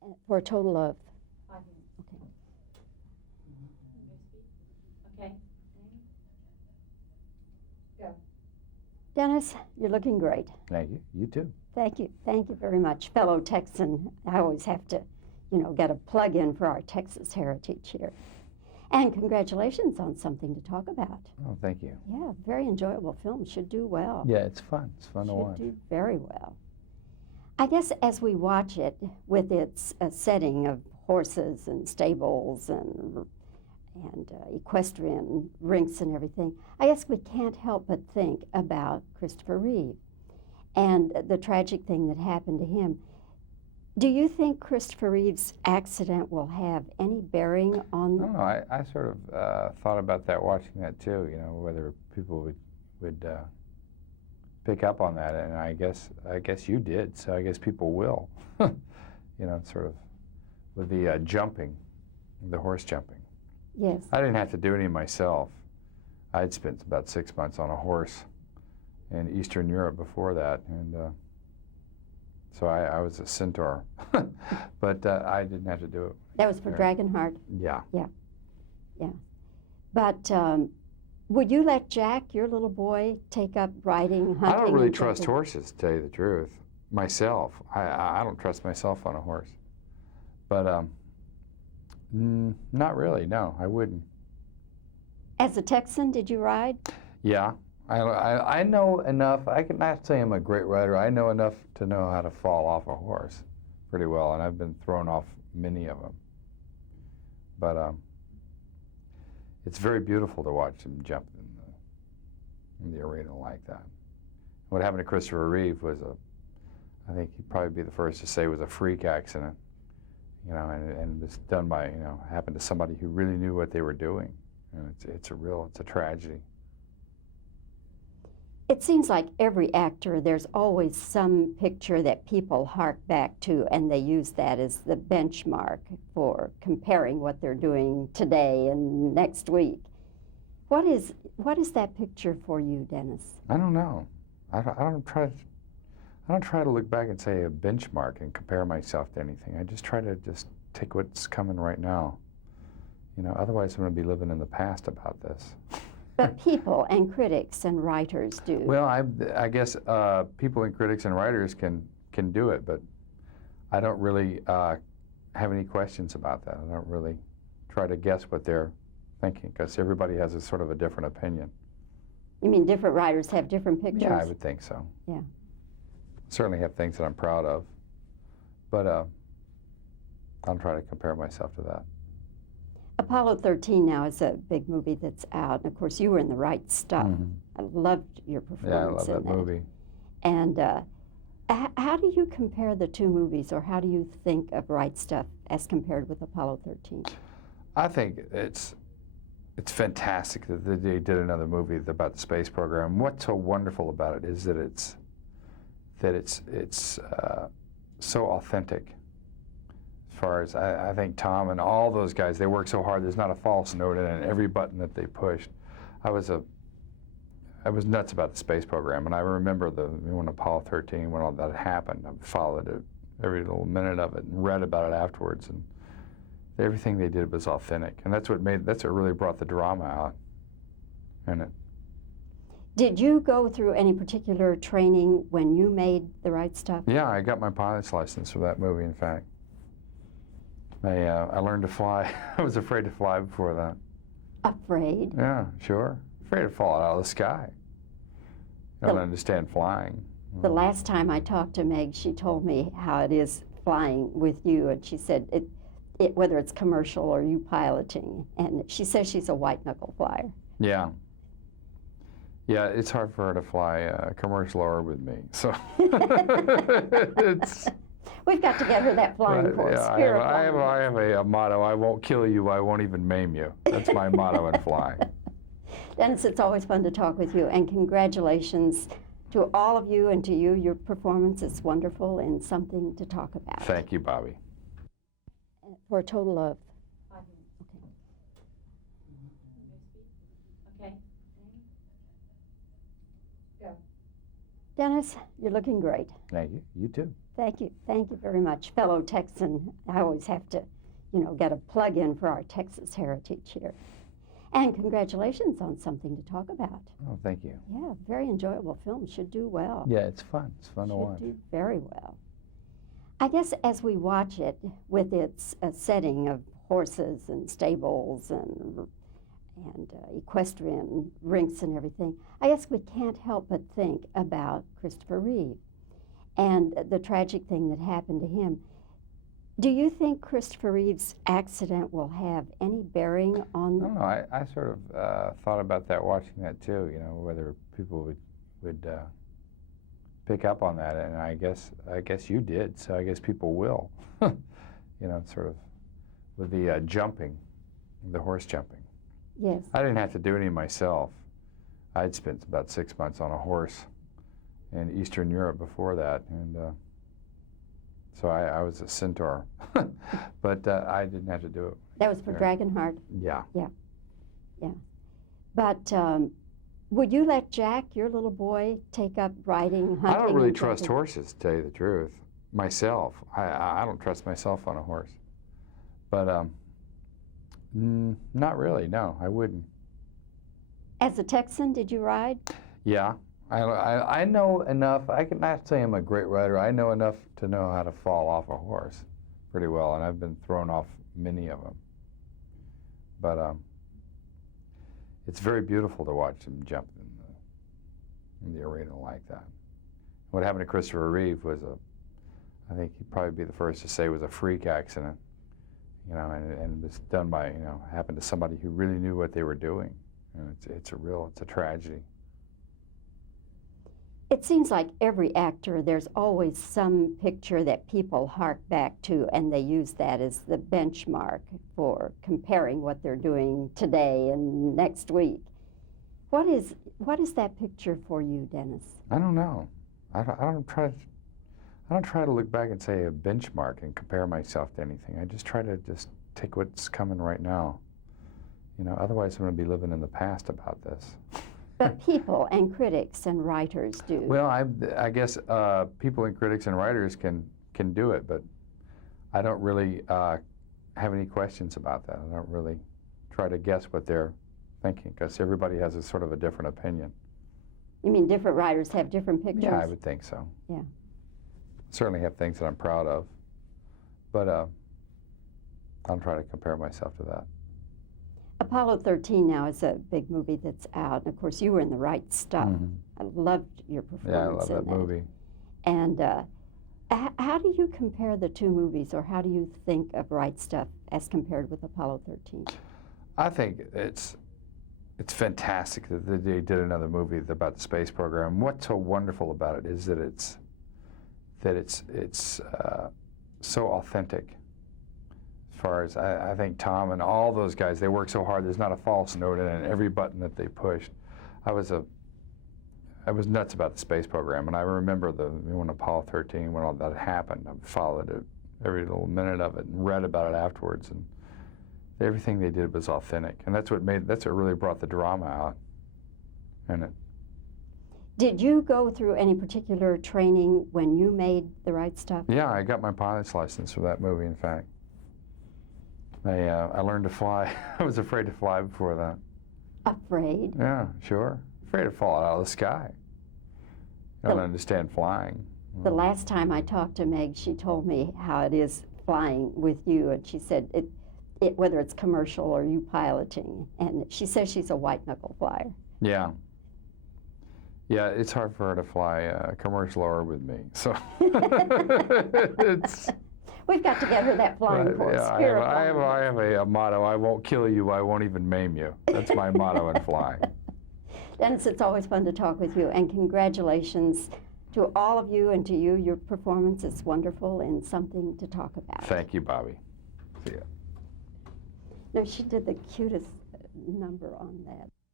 For a total of 5 minutes. okay. Okay. Go. Dennis, you're looking great. Thank you. You too. Thank you. Thank you very much. Fellow Texan, I always have to, get a plug in for our Texas heritage here. And congratulations on something to talk about. Oh, thank you. Yeah, very enjoyable film. Should do well. Yeah, it's fun. It's fun to watch. Should do very well. I guess as we watch it with its setting of horses and stables and equestrian rinks and everything, I guess we can't help but think about Christopher Reeve and the tragic thing that happened to him. Do you think Christopher Reeve's accident will have any bearing on? I don't know. I sort of thought about that watching that too. Whether people would pick up on that, and I guess you did. So I guess people will. Sort of with the jumping, the horse jumping. Yes. I didn't have to do any myself. I'd spent about 6 months on a horse in Eastern Europe before that, and so I was a centaur, but I didn't have to do it. That was for Dragonheart. Yeah. Yeah. Yeah. But would you let Jack, your little boy, take up riding, hunting? I don't really and trust jumping? horses, to tell you the truth. Myself, I don't trust myself on a horse. But not really. No, I wouldn't. As a Texan, did you ride? Yeah, I know enough. I can not say I'm a great rider. I know enough to know how to fall off a horse pretty well, and I've been thrown off many of them. But it's very beautiful to watch him jump in the arena like that. What happened to Christopher Reeve was I think he'd probably be the first to say, was a freak accident, and it was done by, happened to somebody who really knew what they were doing. And it's a tragedy. It seems like every actor, there's always some picture that people hark back to, and they use that as the benchmark for comparing what they're doing today and next week. What is that picture for you, Dennis? I don't know. I don't try to look back and say a benchmark and compare myself to anything. I just try to just take what's coming right now. Otherwise I'm going to be living in the past about this. But people and critics and writers do. Well, I guess people and critics and writers can do it, but I don't really have any questions about that. I don't really try to guess what they're thinking, because everybody has a sort of a different opinion. You mean different writers have different pictures? Yeah, I would think so. Yeah. Certainly have things that I'm proud of, but I don't try to compare myself to that. Apollo 13 now is a big movie that's out, and of course you were in The Right Stuff. Mm-hmm. I loved your performance. Yeah, I love in that movie. And how do you compare the two movies, or how do you think of Right Stuff as compared with Apollo 13? I think it's fantastic that they did another movie about the space program. What's so wonderful about it is that it's so authentic. As far as I think Tom and all those guys, they work so hard. There's not a false note in it. Every button that they pushed, I was nuts about the space program, and I remember when Apollo 13, when all that happened, I followed it, every little minute of it, and read about it afterwards, and everything they did was authentic, and that's what really brought the drama out in it. Did you go through any particular training when you made The Right Stuff? Yeah, I got my pilot's license for that movie, in fact. I learned to fly. I was afraid to fly before that. Afraid? Yeah, sure. Afraid of falling out of the sky. I don't understand flying. The last time I talked to Meg, she told me how it is flying with you, and she said whether it's commercial or you piloting, and she says she's a white-knuckle flyer. Yeah. Yeah, it's hard for her to fly commercial or with me, so it's... We've got to get her that flying course. Yeah, I have a motto: I won't kill you, I won't even maim you. That's my motto in flying. Dennis, it's always fun to talk with you, and congratulations to all of you and to you. Your performance is wonderful and something to talk about. Thank you, Bobbie. For a total of 5 minutes. Okay. Okay. Go. Dennis, you're looking great. Thank you. You too. Thank you. Thank you very much. Fellow Texan, I always have to, get a plug in for our Texas heritage here. And congratulations on something to talk about. Oh, thank you. Yeah, very enjoyable film. Should do well. Yeah, it's fun. It's fun to watch. Should do very well. I guess as we watch it with its setting of horses and stables and equestrian rinks and everything, I guess we can't help but think about Christopher Reeve and the tragic thing that happened to him. Do you think Christopher Reeve's accident will have any bearing on? I don't know. I sort of thought about that watching that too. Whether people would pick up on that, and I guess you did. So I guess people will. Sort of with the jumping, the horse jumping. Yes. I didn't have to do any myself. I'd spent about 6 months on a horse in Eastern Europe before that, and so I was a centaur, but I didn't have to do it. That was for Dragonheart. Yeah. Yeah. Yeah. But would you let Jack, your little boy, take up riding, hunting? I don't really and trust jumping? horses, to tell you the truth. Myself, I don't trust myself on a horse. But not really. No, I wouldn't. As a Texan, did you ride? Yeah. I know enough. I can not say I'm a great rider. I know enough to know how to fall off a horse pretty well, and I've been thrown off many of them. But it's very beautiful to watch him jump in the arena like that. What happened to Christopher Reeve was I think he'd probably be the first to say, was a freak accident, and it was done by, happened to somebody who really knew what they were doing. And it's a tragedy. It seems like every actor, there's always some picture that people hark back to, and they use that as the benchmark for comparing what they're doing today and next week. What is that picture for you, Dennis? I don't know. I don't try to look back and say a benchmark and compare myself to anything. I just try to just take what's coming right now. Otherwise I'm going to be living in the past about this. But people and critics and writers do. Well, I guess people and critics and writers can do it, but I don't really have any questions about that. I don't really try to guess what they're thinking, because everybody has a sort of a different opinion. You mean different writers have different pictures? Yeah, I would think so. Yeah. Certainly have things that I'm proud of, but I don't try to compare myself to that. Apollo 13 now is a big movie that's out. And of course, you were in The Right Stuff. Mm-hmm. I loved your performance Yeah, I love that movie. And how do you compare the two movies, or how do you think of Right Stuff as compared with Apollo 13? I think it's fantastic that they did another movie about the space program. What's so wonderful about it is that it's so authentic. As far as I think Tom and all those guys, they work so hard. There's not a false note in it. Every button that they pushed, I was nuts about the space program, and I remember when Apollo 13, when all that happened, I followed it, every little minute of it, and read about it afterwards. And everything they did was authentic, and that's what really brought the drama out in it. Did you go through any particular training when you made The Right Stuff? Yeah, I got my pilot's license for that movie, in fact. I learned to fly. I was afraid to fly before that. Afraid? Yeah, sure. Afraid of falling out of the sky. I don't understand flying. The last time I talked to Meg, she told me how it is flying with you, and she said whether it's commercial or you piloting, and she says she's a white-knuckle flyer. Yeah. Yeah, it's hard for her to fly commercial or with me, so it's... We've got to get her that flying course. Yeah, I have a motto: I won't kill you, I won't even maim you. That's my motto in flying. Dennis, it's always fun to talk with you, and congratulations to all of you and to you. Your performance is wonderful and something to talk about. Thank you, Bobbie. See ya. No, she did the cutest number on that.